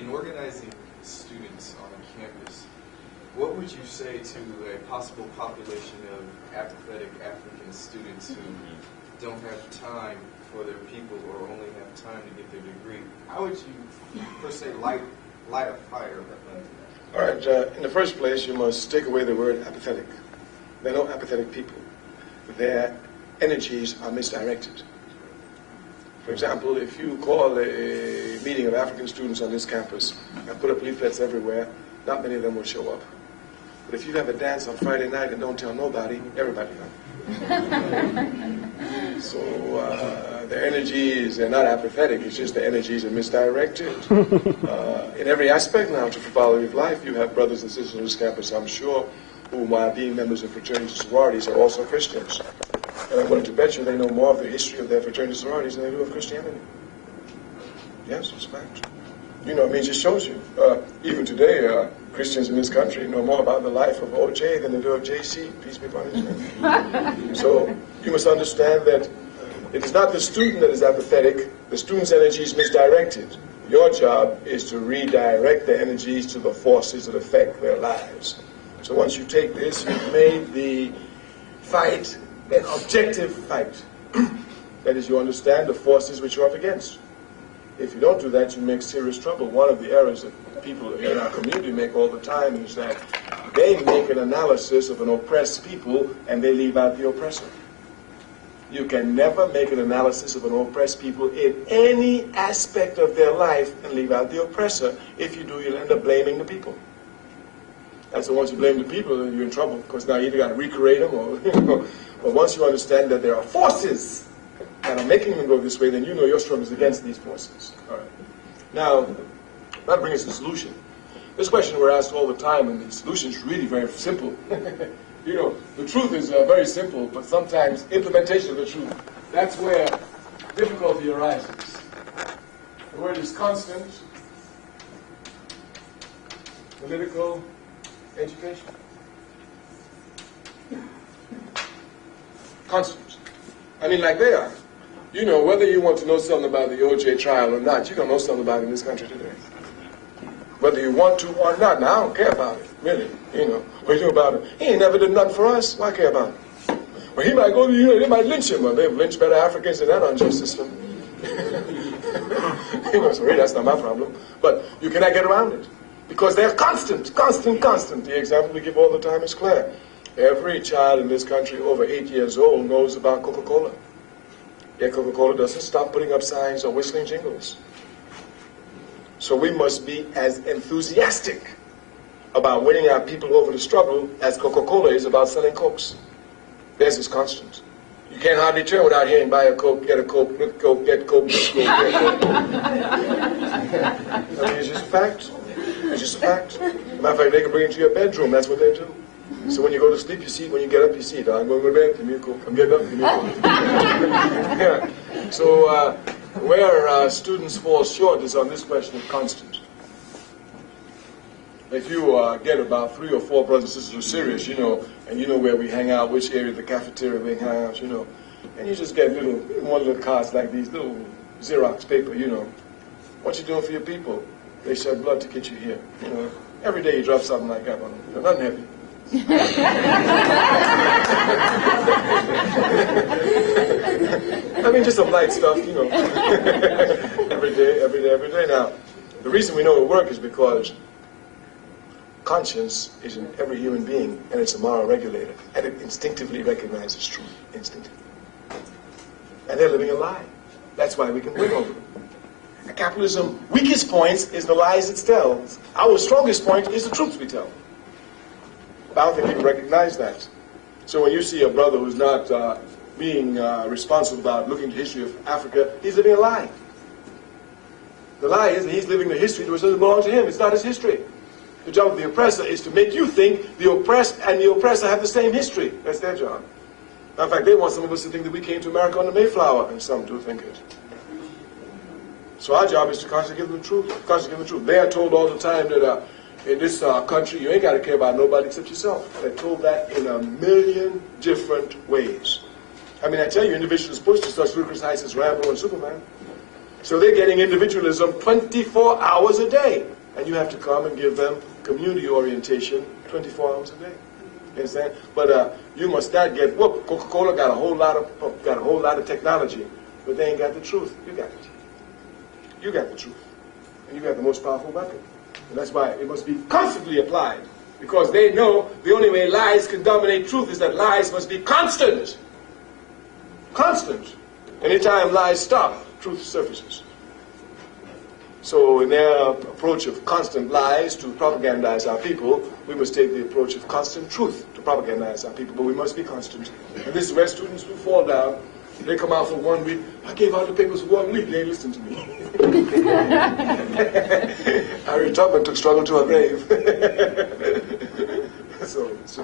in organizing students on a campus, what would you say to a possible population of apathetic African students who don't have time for their people or only have time to get their degree? How would you, per se, light a fire? All right, in the first place, you must take away the word apathetic. There are no apathetic people. Their energies are misdirected. For example, if you call a meeting of African students on this campus and put up leaflets everywhere, not many of them will show up. But if you have a dance on Friday night and don't tell nobody, everybody comes. So their energies are not apathetic, it's just the energies are misdirected. In every aspect now to quality of life, you have brothers and sisters on this campus, I'm sure, who, while being members of fraternities and sororities, are also Christians. And I'm willing to bet you they know more of the history of their fraternities and sororities than they do of Christianity. Yes, it's a fact. You know, it just shows you. Even today, Christians in this country know more about the life of O.J. than they do of J.C., peace be upon his name. So you must understand that it is not the student that is apathetic. The student's energy is misdirected. Your job is to redirect the energies to the forces that affect their lives. So once you take this, you've made the fight an objective fight. That is, you understand the forces which you're up against. If you don't do that, you make serious trouble. One of the errors that people in our community make all the time is that they make an analysis of an oppressed people and they leave out the oppressor. You can never make an analysis of an oppressed people in any aspect of their life and leave out the oppressor. If you do, you'll end up blaming the people. And so once you blame the people, then you're in trouble, because now you either got to recreate them or, but once you understand that there are forces that are making them go this way, then you know your struggle is against these forces. All right. Now, that brings us to the solution. This question we're asked all the time, and the solution is really very simple. You know, the truth is very simple, but sometimes implementation of the truth, that's where difficulty arises. The word is constant, political education. Constant. I mean, like they are. You know, whether you want to know something about the O.J. trial or not, you're going to know something about it in this country today. Whether you want to or not. Now, I don't care about it, really. You know, what do you do about it? He ain't never did nothing for us. Why care about it? Well, he might go to they might lynch him. Well, they've lynched better Africans than that unjust system. You know, so really, that's not my problem. But you cannot get around it. Because they're constant, constant, constant. The example we give all the time is clear. Every child in this country over 8 years old knows about Coca-Cola. Yet Coca-Cola doesn't stop putting up signs or whistling jingles. So we must be as enthusiastic about winning our people over the struggle as Coca-Cola is about selling Cokes. Theirs is constant. You can't hardly turn without hearing, buy a Coke, get a Coke, get Coke, get Coke, get Coke. I mean, it's just a fact. It's just a fact. As a matter of fact, they can bring it to your bedroom. That's what they do. So when you go to sleep, you see it. When you get up, you see it. I'm going to bed. Give me a Coke. I'm getting up. Give me a Coke. Yeah. So where students fall short is on this question of constant. If you get about 3 or 4 brothers and sisters who are serious, you know, and you know where we hang out, which area of the cafeteria we hang out, you know, and you just get one little cards like these, little Xerox paper, you know. What you doing for your people? They shed blood to get you here. You know, every day you drop something like that on them. You know, nothing heavy. I mean, just some light stuff, you know. every day. Now, the reason we know it works is because conscience is in every human being, and it's a moral regulator, and it instinctively recognizes truth, instinctively. And they're living a lie. That's why we can win over them. Capitalism's weakest point is the lies it tells. Our strongest point is the truth we tell. But I don't think people recognize that. So when you see a brother who's not being responsible about looking at the history of Africa, he's living a lie. The lie is that he's living the history that doesn't belong to him. It's not his history. The job of the oppressor is to make you think the oppressed and the oppressor have the same history. That's their job. In fact, they want some of us to think that we came to America on the Mayflower, and some do think it. So our job is to constantly give them the truth. Constantly give them the truth. They are told all the time that in this country, you ain't got to care about nobody except yourself. They're told that in 1,000,000 different ways. I mean, I tell you, individuals push to such ludicrous heights as Rambo and Superman. So they're getting individualism 24 hours a day. And you have to come and give them community orientation 24 hours a day. You understand? But you must not get, well, Coca-Cola got a whole lot of technology, but they ain't got the truth. You got it. You got the truth. And you got the most powerful weapon. And that's why it must be constantly applied. Because they know the only way lies can dominate truth is that lies must be constant. Constant. Anytime lies stop, truth surfaces. So in their approach of constant lies to propagandize our people, we must take the approach of constant truth to propagandize our people. But we must be constant. And this is where students who fall down, they come out for 1 week. I gave out the papers for 1 week. They ain't listening to me. Harriet Tubman took struggle to her grave. So, it's